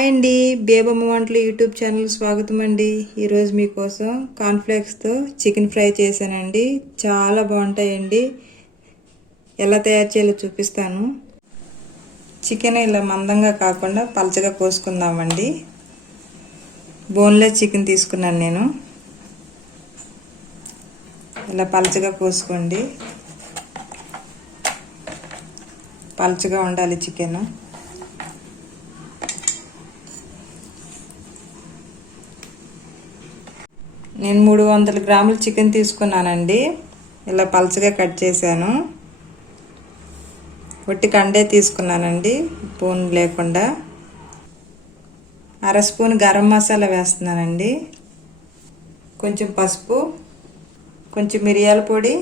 Hi అండి, బేబమ్మ వంటలు YouTube channel స్వాగతం అండి. ఈరోజు మీకోసం కార్న్ఫ్లేక్స్తో చికెన్ ఫ్రై చేశానండి. చాలా బాగుంటాయండి. ఎలా తయారు చేయాలో చూపిస్తాను. చికెన్ ఇలా మందంగా కాకుండా పలచగా కోసుకుందామండి. బోన్లెస్ చికెన్ తీసుకున్నాను నేను. ఇలా పలచగా కోసుకోండి. పలచగా ఉండాలి చికెన్. నేను 300 గ్రాముల చికెన్ తీసుకున్నానండి. ఇలా పలచగా కట్ చేశాను. ఒట్టి కండే తీసుకున్నానండి, బోన్ లేకుండా. అర స్పూన్ గరం మసాలా వేస్తున్నానండి. కొంచెం పసుపు, కొంచెం మిరియాల పొడి,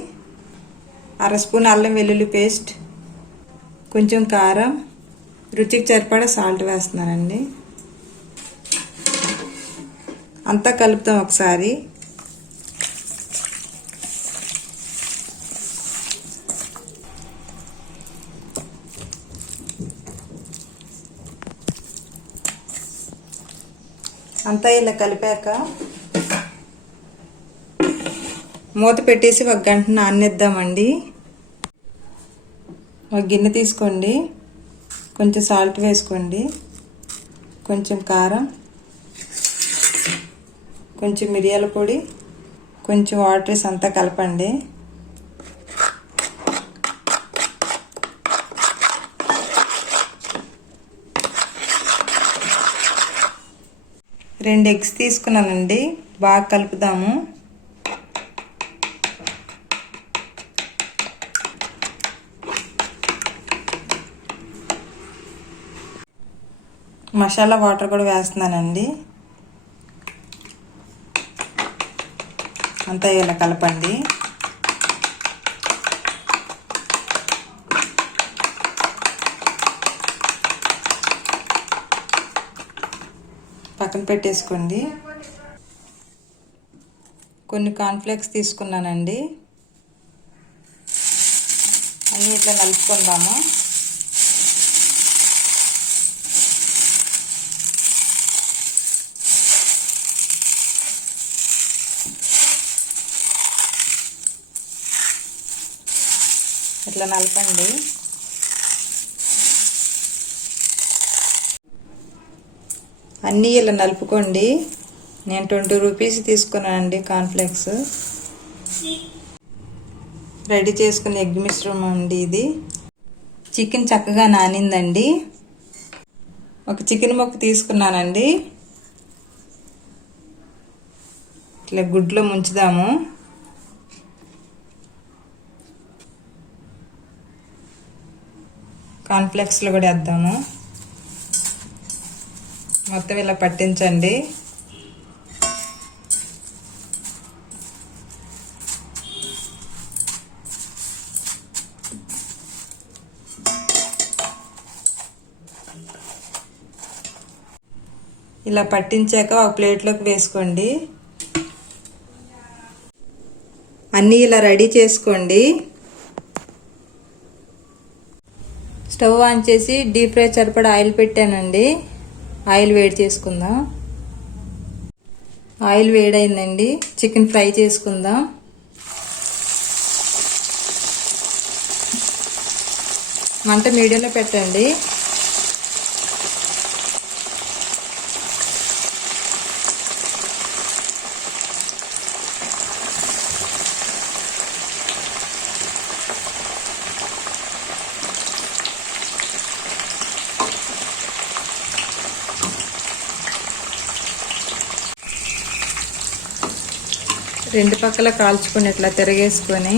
అర స్పూన్ అల్లం వెల్లుల్లి పేస్ట్, కొంచెం కారం, రుచికి సరిపడా సాల్ట్ వేస్తున్నానండి. అంతా కలుపుతాం ఒకసారి. అంతా ఇలా కలిపాక మూత పెట్టేసి 1 గంట నాననిద్దామండి. ఒక గిన్నె తీసుకోండి, కొంచెం సాల్ట్ వేసుకోండి, కొంచెం కారం, కొంచెం మిరియాల పొడి, కొంచెం వాటర్ వేసి అంతా కలపండి. రెండు ఎగ్స్ తీసుకున్నానండి, బాగా కలుపుదాము. మసాలా వాటర్ కూడా వేస్తున్నానండి. అంతా ఇలా కలపండి. పక్కన పెట్టేసుకోండి. కొన్ని కార్న్ఫ్లేక్స్ తీసుకున్నానండి. అన్నీ ఇట్లా కలుపుకుందాము. ఇట్లా నలపండి. అన్నీ ఇలా నలుపుకోండి. నేను 20 రూపీస్ తీసుకున్నానండి కార్న్ఫ్లేక్స్. రెడీ చేసుకున్న ఎగ్ మిశ్రమం అండి ఇది. చికెన్ చక్కగా నానిందండి. ఒక చికెన్ ముక్క తీసుకున్నానండి. ఇట్లా గుడ్లో ముంచుదాము. కార్న్ఫ్లేక్స్లో కూడా వేద్దాము. మొత్తం ఇలా పట్టించండి. ఇలా పట్టించాక ఒక ప్లేట్లోకి వేసుకోండి. అన్నీ ఇలా రెడీ చేసుకోండి. స్టవ్ ఆన్ చేసి డీప్ ఫ్రై సరిపడా ఆయిల్ పెట్టానండి. ఆయిల్ వేడి చేసుకుందాం. ఆయిల్ వేడైందండి. చికెన్ ఫ్రై చేసుకుందాం. మంట మీడియంలో పెట్టండి. రెండు పక్కల కాల్చుకొని ఇట్లా తిరగేసుకొని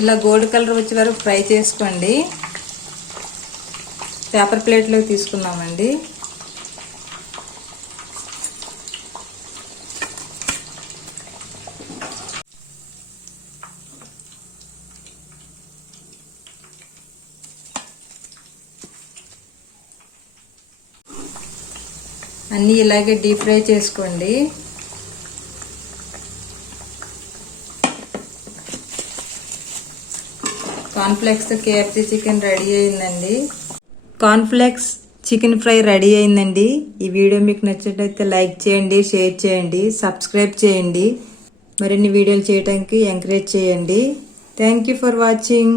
ఇలా గోల్డ్ కలర్ వచ్చే వరకు ఫ్రై చేసుకోండి. పేపర్ ప్లేట్లోకి తీసుకుందామండి. అన్నీ ఇలాగే డీప్ ఫ్రై చేసుకోండి. కార్న్ఫ్లేక్స్తో KFC చికెన్ రెడీ అయిందండి. కార్న్ఫ్లేక్స్ చికెన్ ఫ్రై రెడీ అయిందండి. ఈ వీడియో మీకు నచ్చినట్లయితే లైక్ చేయండి, షేర్ చేయండి, సబ్స్క్రైబ్ చేయండి. మరిన్ని వీడియోలు చేయడానికి ఎంకరేజ్ చేయండి. Thank you for watching.